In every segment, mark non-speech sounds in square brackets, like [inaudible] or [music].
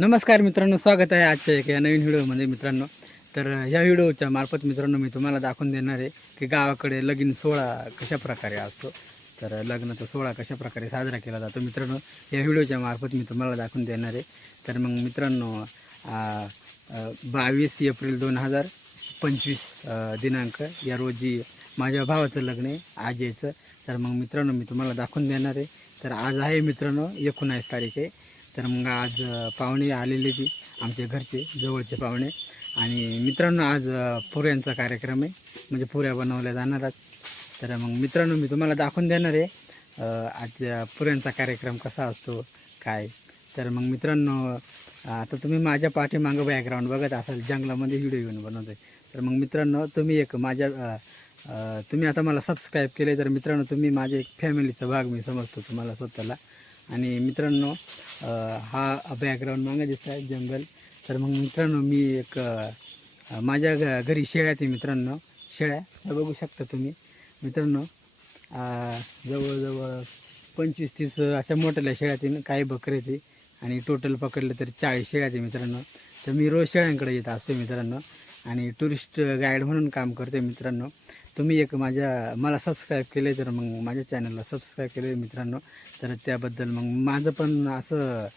नमस्कार मित्रांनो स्वागत आहे आजच्या एका नवीन व्हिडिओमध्ये मित्रांनो. तर ह्या व्हिडिओच्या मार्फत मित्रांनो मी तुम्हाला दाखवून देणार आहे की गावाकडे लगीन सोहळा कशा प्रकारे असतो. तर लग्नाचा सोहळा कशा प्रकारे साजरा केला जातो मित्रांनो या व्हिडिओच्या मार्फत मी तुम्हाला दाखवून देणार आहे. तर मग मित्रांनो बावीस एप्रिल दोन हजार पंचवीस दिनांक या रोजी माझ्या भावाचं लग्न आहे आजेचं. तर मग मित्रांनो मी तुम्हाला दाखवून देणार आहे. तर आज आहे मित्रांनो एकोणावीस तारीख आहे. तर मग आज पाहुणे आलेले ती आमच्या घरचे जवळचे पाहुणे. आणि मित्रांनो आज पुऱ्यांचा कार्यक्रम आहे. म्हणजे पुऱ्या बनवल्या जाणारच तर मग मित्रांनो मी तुम्हाला दाखवून देणार आहे आजच्या आज पुऱ्यांचा कार्यक्रम कसा असतो काय. तर मग मित्रांनो आता तुम्ही माझ्या पाठीमागं बॅकग्राऊंड बघत असाल जंगलामध्ये व्हिडिओ घेऊन बनवतोय. तर मग मित्रांनो तुम्ही एक माझ्या तुम्ही आता मला सबस्क्राईब केले तर मित्रांनो तुम्ही माझ्या एक फॅमिलीचा भाग मी समजतो तुम्हाला स्वतःला. आणि मित्रांनो हा बॅकग्राऊंड मागं दिसत आहे जंगल. तर मग मित्रांनो मी एक माझ्या घ घरी शेळ्या ते मित्रांनो. शेळ्या ह्या बघू शकता तुम्ही. मित्रांनो जवळजवळ पंचवीस तीस अशा मोठ्याल्या शेळ्या ते काही बकरे ते आणि टोटल पकडलं तर चाळीस शेळ्या ते मित्रांनो. तर मी रोज शेळ्यांकडे येत असतो मित्रांनो. आणि टुरिस्ट गाईड म्हणून काम करते मित्रांनो. तुम्ही एक माझ्या मला सबस्क्राईब केले तर मग माझ्या चॅनलला सबस्क्राईब केले मित्रांनो. तर त्याबद्दल मग माझं पण असं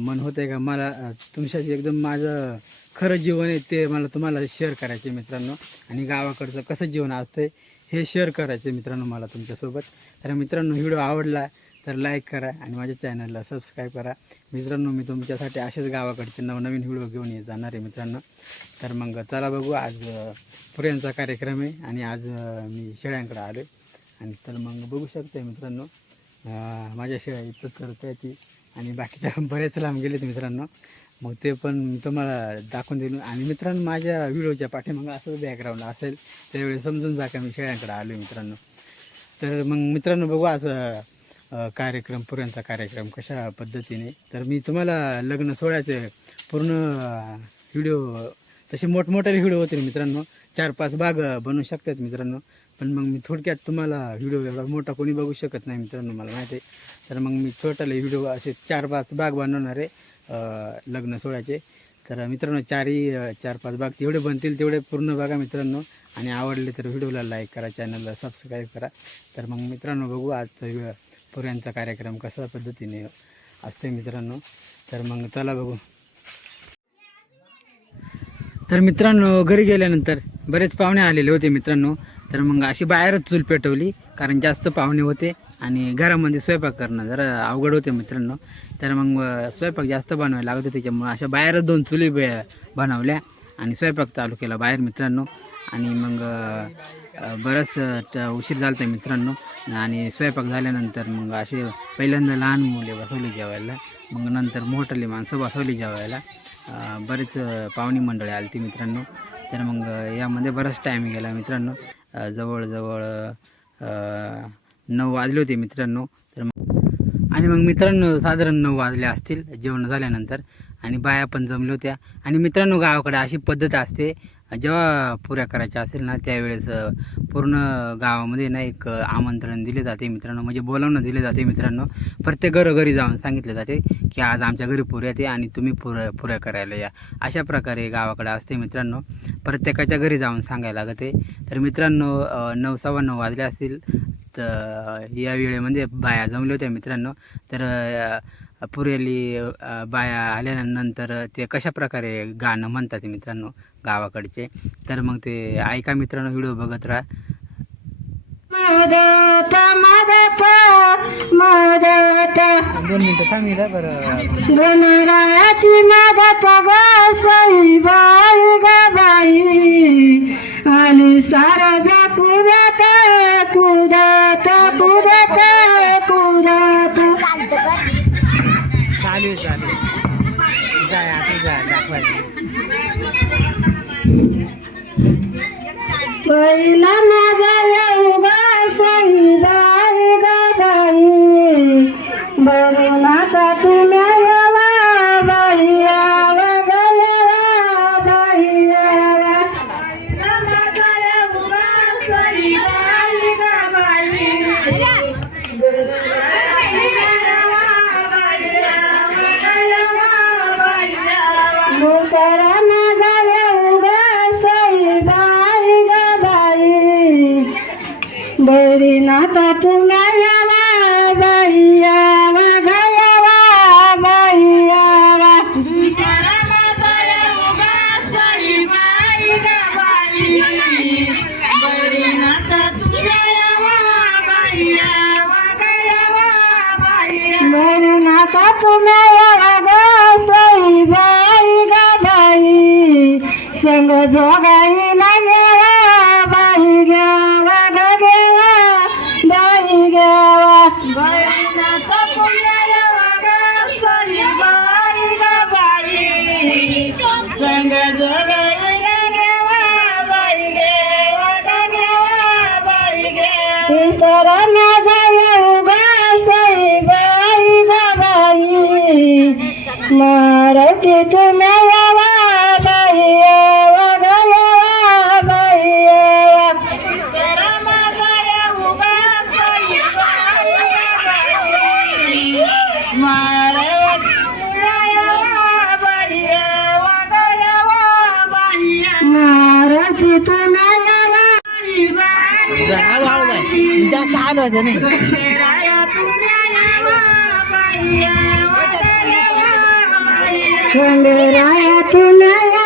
मन होतं आहे का मला तुमच्याशी एकदम माझं खरं जीवन आहे ते मला तुम्हाला शेअर करायचे मित्रांनो. आणि गावाकडचं कसं जीवन असतं हे शेअर करायचे मित्रांनो मला तुमच्यासोबत. तर मित्रांनो व्हिडिओ आवडला तर लाईक करा आणि माझ्या चॅनलला सबस्क्राईब करा. मित्रांनो मी तुमच्यासाठी असेच गावाकडचे नवनवीन व्हिडिओ घेऊन येत जाणार आहे मित्रांनो. तर मग चला बघू आज पुऱ्यांचा कार्यक्रम आहे आणि आज मी शेळ्यांकडे आलो आणि तर मग बघू शकते मित्रांनो माझ्या शेळ्या इथं करता येते आणि बाकीच्या [laughs] बरेच लांब गेलेत मित्रांनो. मग ते पण तुम्हाला दाखवून देईल आणि मित्रांनो माझ्या व्हिडिओच्या पाठीमागं असंच बॅकग्राऊंड असेल त्यावेळी समजून जा का मी शेळ्यांकडे आलो आहे मित्रांनो. तर मग मित्रांनो बघू आज कार्यक्रम पुऱ्यांचा कार्यक्रम कशा पद्धतीने? तर मी तुम्हाला लग्न सोहळ्याचे पूर्ण व्हिडिओ तसे मोठमोठे व्हिडिओ होते मित्रांनो. चार पाच भाग बनवू शकतात मित्रांनो. पण मग मी थोडक्यात तुम्हाला व्हिडिओ एवढा मोठा कोणी बघू शकत नाही मित्रांनो मला माहिती आहे. तर मग मी छोट्याला व्हिडिओ असे चार पाच भाग बनवणार आहे लग्न सोहळ्याचे. तर मित्रांनो चारही चार पाच भाग जेवढे बनतील तेवढे पूर्ण बघा मित्रांनो. आणि आवडले तर व्हिडिओला लाईक करा चॅनलला सबस्क्राईब करा. तर मग मित्रांनो बघू आजचा व्हिडिओ. पुऱ्यांचा कार्यक्रम कशा पद्धतीने असतो मित्रांनो? तर मग चला बघू. तर मित्रांनो घरी गेल्यानंतर बरेच पाहुणे आलेले होते मित्रांनो. तर मग अशी बाहेरच चूल पेटवली कारण जास्त पाहुणे होते आणि घरामध्ये स्वयंपाक करणं जरा अवघड होते मित्रांनो. तर मग स्वयंपाक जास्त बनवायला लागत होते त्याच्यामुळे अशा बाहेरच दोन चुली बनवल्या आणि स्वयंपाक चालू केला बाहेर मित्रांनो. आणि मग बरंच उशीर झाला होता मित्रांनो. आणि स्वयंपाक झाल्यानंतर मग असे पहिल्यांदा लहान मुले बसवली जेवायला. मग नंतर मोठाली माणसं बसवली जेवायला. बरेच पाहुणी मंडळी आली ती मित्रांनो. तर मग यामध्ये बराच टाईम गेला मित्रांनो. जवळजवळ नऊ वाजले होते मित्रांनो. तर मग आणि मग मित्रांनो साधारण नऊ वाजले असतील जेवण झाल्यानंतर. आणि बाया पण जमल्या होत्या. आणि मित्रांनो गावाकडे अशी पद्धत असते. जेव्हा पुऱ्या करायच्या असेल ना त्यावेळेस पूर्ण गावामध्ये ना एक आमंत्रण दिले जाते मित्रांनो. म्हणजे बोलावणं दिले जाते मित्रांनो. प्रत्येक घरोघरी जाऊन सांगितले जाते की आज आमच्या घरी पुऱ्या ते आणि तुम्ही पुऱ्या पुऱ्या करायला या. अशा प्रकारे गावाकडे असते मित्रांनो. प्रत्येकाच्या घरी जाऊन सांगायला लागते. तर मित्रांनो नऊ सव्वा नऊ वाजले असतील. तर या वेळेमध्ये बाया जमल्या होत्या मित्रांनो. तर पुरेली बाया आल्यानंतर ते कशा प्रकारे गाणं म्हणतात मित्रांनो गावाकडचे. तर मग ते ऐका मित्रांनो व्हिडिओ बघत राहा. दोन मिनटं थांबिला बरं. गणरायाची मदत ग बाई ग. பயில नाथ तुम्ही यावा बाई यावा ग यावा बाई यावा. दुसरा माझा योगा साई बाई ग बाई. नाथ तुम्ही यावा बाई यावा ग यावा. बाई नाथ तुम्ही यावा ग साई बाई ग बाई. संग जोगाईला मारायची तुम्ही यावा बाई यावा ग यावा बाई यावा तुम्ही यावा हळू हळू जास्त आलो होतं नाही. বন্ধুরা চলে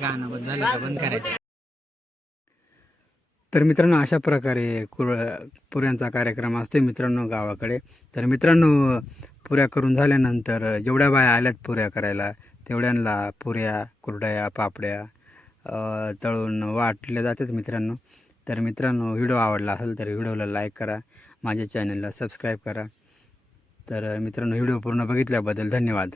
गाणं बंद झालं का? बंद करायचं. तर मित्रांनो अशा प्रकारे कुर पुऱ्यांचा कार्यक्रम असतो मित्रांनो गावाकडे. तर मित्रांनो पुऱ्या करून झाल्यानंतर जेवढ्या बाया आल्यात पुऱ्या करायला तेवढ्यांना पुऱ्या कुरड्या पापड्या तळून वाटल्या जातात मित्रांनो. तर मित्रांनो व्हिडिओ आवडला असेल तर व्हिडिओला लाईक करा. माझ्या चॅनलला सबस्क्राईब करा. तर मित्रांनो व्हिडिओ पूर्ण बघितल्याबद्दल धन्यवाद.